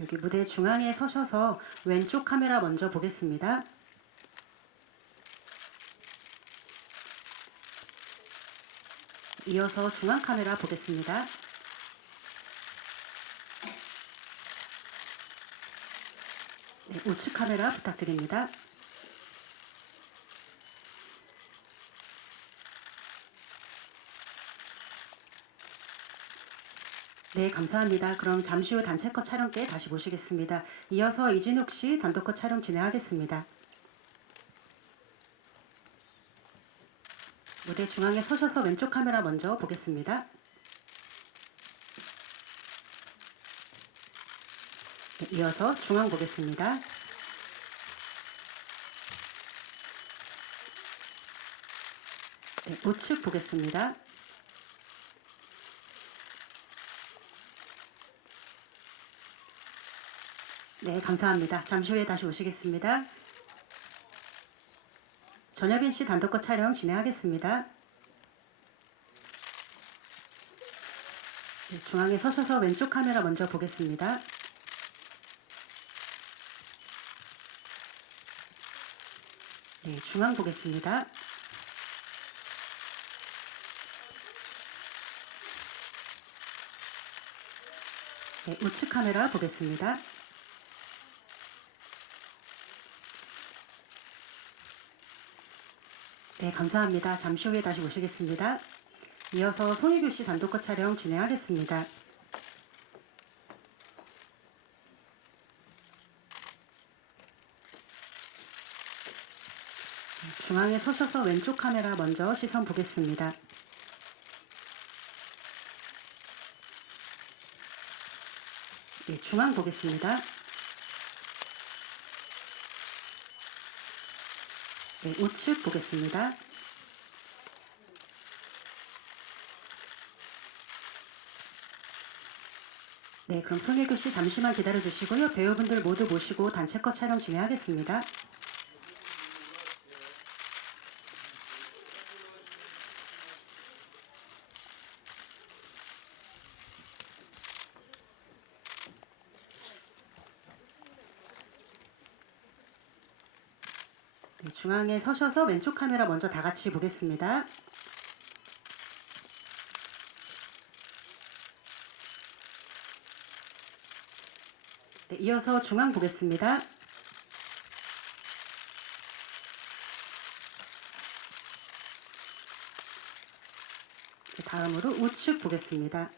여기 무대 중앙에 서셔서 왼쪽 카메라 먼저 보겠습니다. 이어서 중앙 카메라 보겠습니다. 네, 우측 카메라 부탁드립니다. 네, 감사합니다. 그럼 잠시 후 단체컷 촬영께 다시 모시겠습니다. 이어서 이진욱 씨 단독컷 촬영 진행하겠습니다. 무대 중앙에 서셔서 왼쪽 카메라 먼저 보겠습니다. 네, 이어서 중앙 보겠습니다. 네, 우측 보겠습니다. 네, 감사합니다. 잠시 후에 다시 오시겠습니다. 전여빈 씨 단독컷 촬영 진행하겠습니다. 네, 중앙에 서셔서 왼쪽 카메라 먼저 보겠습니다. 네, 중앙 보겠습니다. 네, 우측 카메라 보겠습니다. 네, 감사합니다. 잠시 후에 다시 모시겠습니다. 이어서 송혜교 씨 단독컷 촬영 진행하겠습니다. 중앙에 서셔서 왼쪽 카메라 먼저 시선 보겠습니다. 네, 중앙 보겠습니다. 네, 우측 보겠습니다. 네, 그럼 송혜교 씨 잠시만 기다려 주시고요. 배우분들 모두 모시고 단체컷 촬영 진행하겠습니다. 중앙에 서셔서 왼쪽 카메라 먼저 다 같이 보겠습니다. 네, 이어서 중앙 보겠습니다. 네, 다음으로 우측 보겠습니다.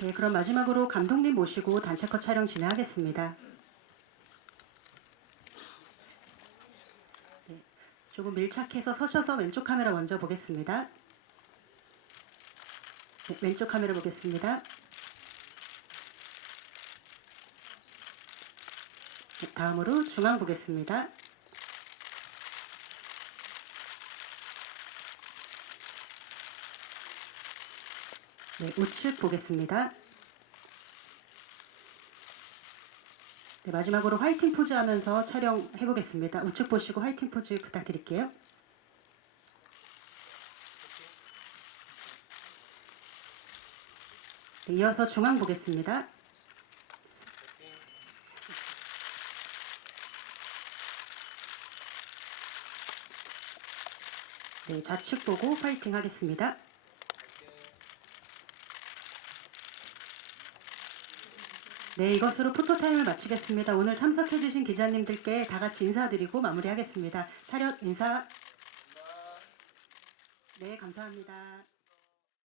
네, 그럼 마지막으로 감독님 모시고 단체컷 촬영 진행하겠습니다. 네, 조금 밀착해서 서셔서 왼쪽 카메라 먼저 보겠습니다. 네, 왼쪽 카메라 보겠습니다. 네, 다음으로 중앙 보겠습니다. 네, 우측 보겠습니다. 네, 마지막으로 화이팅 포즈 하면서 촬영해 보겠습니다. 우측 보시고 화이팅 포즈 부탁드릴게요. 네, 이어서 중앙 보겠습니다. 네, 좌측 보고 화이팅 하겠습니다. 네, 이것으로 포토타임을 마치겠습니다. 오늘 참석해주신 기자님들께 다 같이 인사드리고 마무리하겠습니다. 차렷 인사. 네, 감사합니다.